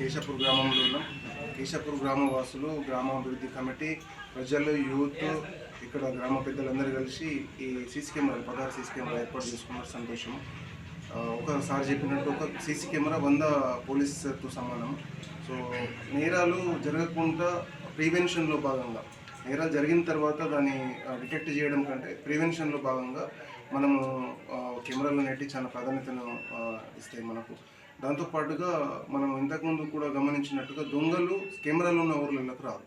కేశాపూర్ గ్రామంలో ఉన్నాం. కేశాపూర్ గ్రామవాసులు, గ్రామాభివృద్ధి కమిటీ, ప్రజలు, యూత్, ఇక్కడ గ్రామ పెద్దలందరూ కలిసి ఈ సీసీ కెమెరాలు 16 సీసీ కెమెరా ఏర్పాటు చేసుకున్నారు. సంతోషం. ఒకసారి చెప్పినట్టు ఒక సీసీ కెమెరా 100 పోలీసుతో సమానం. సో నేరాలు జరగకుండా ప్రివెన్షన్లో భాగంగా, నేరాలు జరిగిన తర్వాత దాన్ని డిటెక్ట్ చేయడం కంటే ప్రివెన్షన్లో భాగంగా మనము కెమెరాలు నెట్టి చాలా ప్రాధాన్యతను ఇస్తాయి మనకు. దాంతోపాటుగా మనం ఇంతకుముందు కూడా గమనించినట్టుగా దొంగలు కెమెరాలు ఉన్న ఊర్లలోకి రాదు,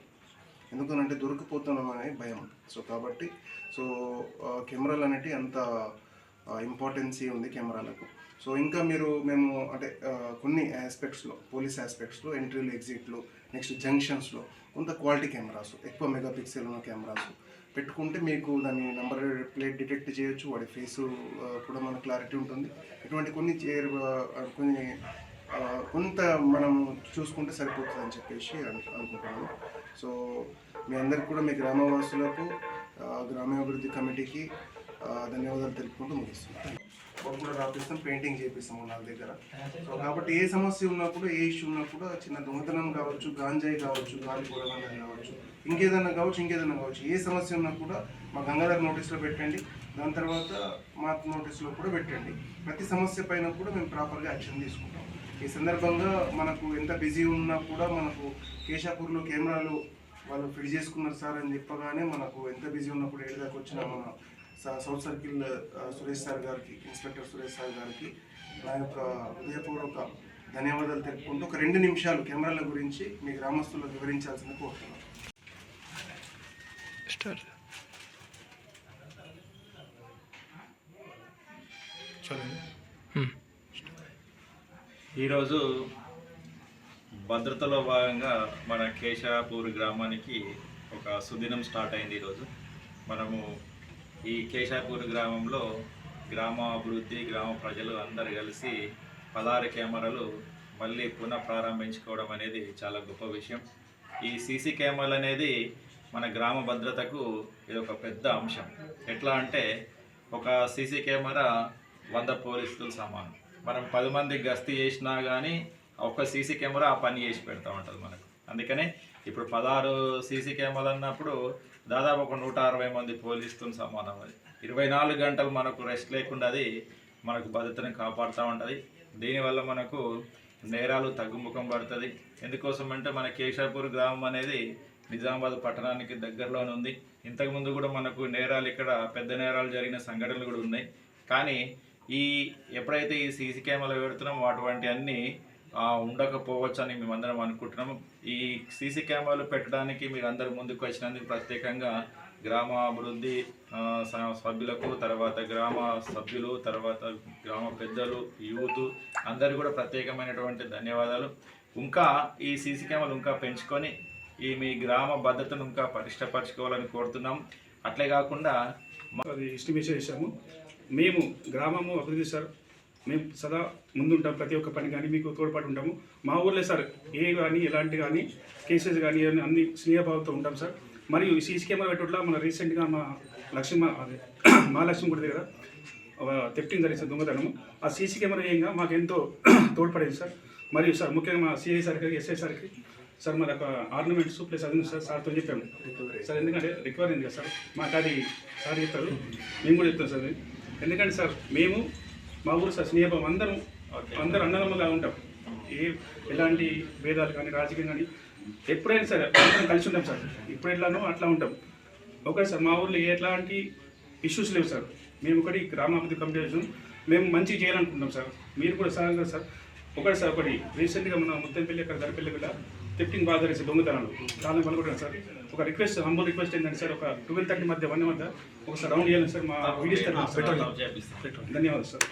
ఎందుకనంటే దొరికిపోతున్నాం అనే భయం. సో కాబట్టి కెమెరాలు అనేటివి అంత ఇంపార్టెన్సీ ఉంది కెమెరాలకు. సో ఇంకా మేము అంటే కొన్ని ఆస్పెక్ట్స్లో, పోలీస్ ఆస్పెక్ట్స్లో, ఎంట్రీలు, ఎగ్జిట్లు, నెక్స్ట్ జంక్షన్స్లో కొంత క్వాలిటీ కెమెరాస్, ఎక్కువ మెగాపిక్సెల్ ఉన్న కెమెరాస్ పెట్టుకుంటే మీకు దాని నెంబర్ ప్లేట్ డిటెక్ట్ చేయొచ్చు, వాడి ఫేసు కూడా మన క్లారిటీ ఉంటుంది. ఇటువంటి కొన్ని కొంత మనం చూసుకుంటే సరిపోతుంది అని చెప్పేసి అనుకుంటున్నాను. సో మీ అందరికి కూడా, మీ గ్రామవాసులకు, గ్రామాభివృద్ధి కమిటీకి ధన్యవాదాలు తెలుపుకుంటూ ముగిస్తున్నాం. కూడా రాపిస్తాం, పెయింటింగ్ చేపిస్తాం వాళ్ళ దగ్గర. సో కాబట్టి ఏ సమస్య ఉన్నప్పుడు, ఏ ఇష్యూ ఉన్నప్పుడు, చిన్న దొంగతనం కావచ్చు, గాంజాయి కావచ్చు, గాలి కూరగాయలు కావచ్చు, ఇంకేదన్నా కావచ్చు, ఏ సమస్య ఉన్నా కూడా మా గంగాధర్ నోటీస్లో పెట్టండి, దాని తర్వాత మా నోటీస్లో కూడా పెట్టండి. ప్రతి సమస్య పైన కూడా మేము ప్రాపర్గా యాక్షన్ తీసుకుంటాం. ఈ సందర్భంగా మనకు ఎంత బిజీ ఉన్నా కూడా మనకు కేశాపూర్లో కెమెరాలు వాళ్ళు ఫిట్ చేసుకున్నారు సార్ అని చెప్పగానే, మనకు ఎంత బిజీ ఉన్నప్పుడు ఏడు దాకా వచ్చిన మన సౌత్ సర్కిల్ సురేష్ సార్ గారికి, ఇన్స్పెక్టర్ సురేష్ సార్ గారికి నా యొక్క హృదయపూర్వక ధన్యవాదాలు తెలుపుకుంటూ ఒక 2 నిమిషాలు కెమెరాల గురించి మీ గ్రామస్తులకు వివరించాల్సింది కోరుతున్నాను. ఈరోజు భద్రతలో భాగంగా మన కేశాపూర్ గ్రామానికి ఒక సుదినం స్టార్ట్ అయింది. ఈరోజు మనము ఈ కేశాపూర్ గ్రామంలో గ్రామ అభివృద్ధి, గ్రామ ప్రజలు అందరు కలిసి 16 కెమెరాలు మళ్ళీ పునః ప్రారంభించుకోవడం అనేది చాలా గొప్ప విషయం. ఈ సీసీ కెమెరాలు అనేది మన గ్రామ భద్రతకు ఇది ఒక పెద్ద అంశం. ఎట్లా అంటే ఒక సీసీ కెమెరా 100 పోలీసులు సమానం. మనం 10 మంది గస్తీ చేసినా కానీ ఒక సీసీ కెమెరా ఆ పని చేసి పెడతా ఉంటుంది మనకు. అందుకనే ఇప్పుడు 16 సీసీ కెమెరాలు అన్నప్పుడు దాదాపు ఒక 160 మంది పోలీసుతో సమానం. అది 24 గంటలు మనకు రెస్ట్ లేకుండా అది మనకు భద్రతను కాపాడుతూ ఉంటుంది. దీనివల్ల మనకు నేరాలు తగ్గుముఖం పడుతుంది. ఎందుకోసం అంటే మన కేశాపూర్ గ్రామం అనేది నిజామాబాద్ పట్టణానికి దగ్గరలోనే ఉంది. ఇంతకుముందు కూడా మనకు నేరాలు, ఇక్కడ పెద్ద నేరాలు జరిగిన సంఘటనలు కూడా ఉన్నాయి. కానీ ఎప్పుడైతే ఈ సీసీ కెమెరాలు పెడుతున్నామో అటువంటి అన్నీ ఉండకపోవచ్చు అని మేమందరం అనుకుంటున్నాము. ఈ సీసీ కెమెరాలు పెట్టడానికి మీరు అందరూ ముందుకు వచ్చినందుకు ప్రత్యేకంగా గ్రామ అభివృద్ధి సభ్యులకు, తర్వాత గ్రామ సభ్యులు, తర్వాత గ్రామ పెద్దలు, యూత్ అందరూ కూడా ప్రత్యేకమైనటువంటి ధన్యవాదాలు. ఇంకా ఈ సీసీ కెమెరాలు ఇంకా పెంచుకొని మీ గ్రామ భద్రతను ఇంకా పటిష్టపరచుకోవాలని కోరుతున్నాం. అట్లే కాకుండా అది ఎస్టిమేషన్ చేశాము. మేము గ్రామము అభివృద్ధి సార్, మేము సదా ముందుంటాం. ప్రతి ఒక్క పని కానీ మీకు తోడ్పాటు ఉంటాము. మా ఊర్లో సార్ కానీ ఎలాంటి కానీ కేసెస్ కానీ అన్ని స్నేహభావంతో ఉంటాం సార్. మరియు ఈ సీసీ కెమెరా పెట్టట్లా మన రీసెంట్గా మా లక్ష్మీ గుడి దగ్గర థెఫ్టింగ్ జరిగింది, దొంగతనము. ఆ సీసీ కెమెరా ఏంగా మాకు ఎంతో తోడ్పడేది సార్. మరియు సార్ ముఖ్యంగా మా సిఐ సార్కి, ఎస్ఐ సార్కి సార్ మాది ఒక ఆర్నమెంట్స్ ప్లస్ అది సార్ సార్తో చెప్పాము సార్. ఎందుకంటే రికవర్ అయింది కదా సార్, మాకు అది సార్ చెప్తారు, మేము కూడా చెప్తాం సార్. ఎందుకంటే సార్ మేము మా ఊరు సార్ స్నేహం అందరూ అన్నదమ్ములుగా ఉంటాం. ఎలాంటి భేదాలు కానీ రాజకీయం కానీ ఎప్పుడైనా సరే అందరం కలిసి ఉంటాం సార్. ఇప్పుడు ఎట్లానో అట్లా ఉంటాం. ఒకటి సార్ మా ఊర్లో ఎట్లాంటి ఇష్యూస్ లేవు సార్. మేము ఒకటి గ్రామాభివృద్ధి కమిటీ మేము మంచిగా చేయాలనుకుంటున్నాం సార్. మీరు కూడా సహకరించారు సార్. ఒకటి సార్, ఒకటి రీసెంట్గా మన ముత్తంపల్లి, అక్కడ దరపల్లి కూడా 15 బాగా జరిగే దొంగతనాలు చాలా పలుకుంటాను సార్. ఒక రిక్వెస్ట్, హంబుల్ రిక్వెస్ట్ ఏంటంటే సార్, ఒక 12:30 మధ్య 1 మధ్య ఒకసారి రౌండ్ చేయాలి సార్. మా వీడియోస్ ధన్యవాదాలు సార్.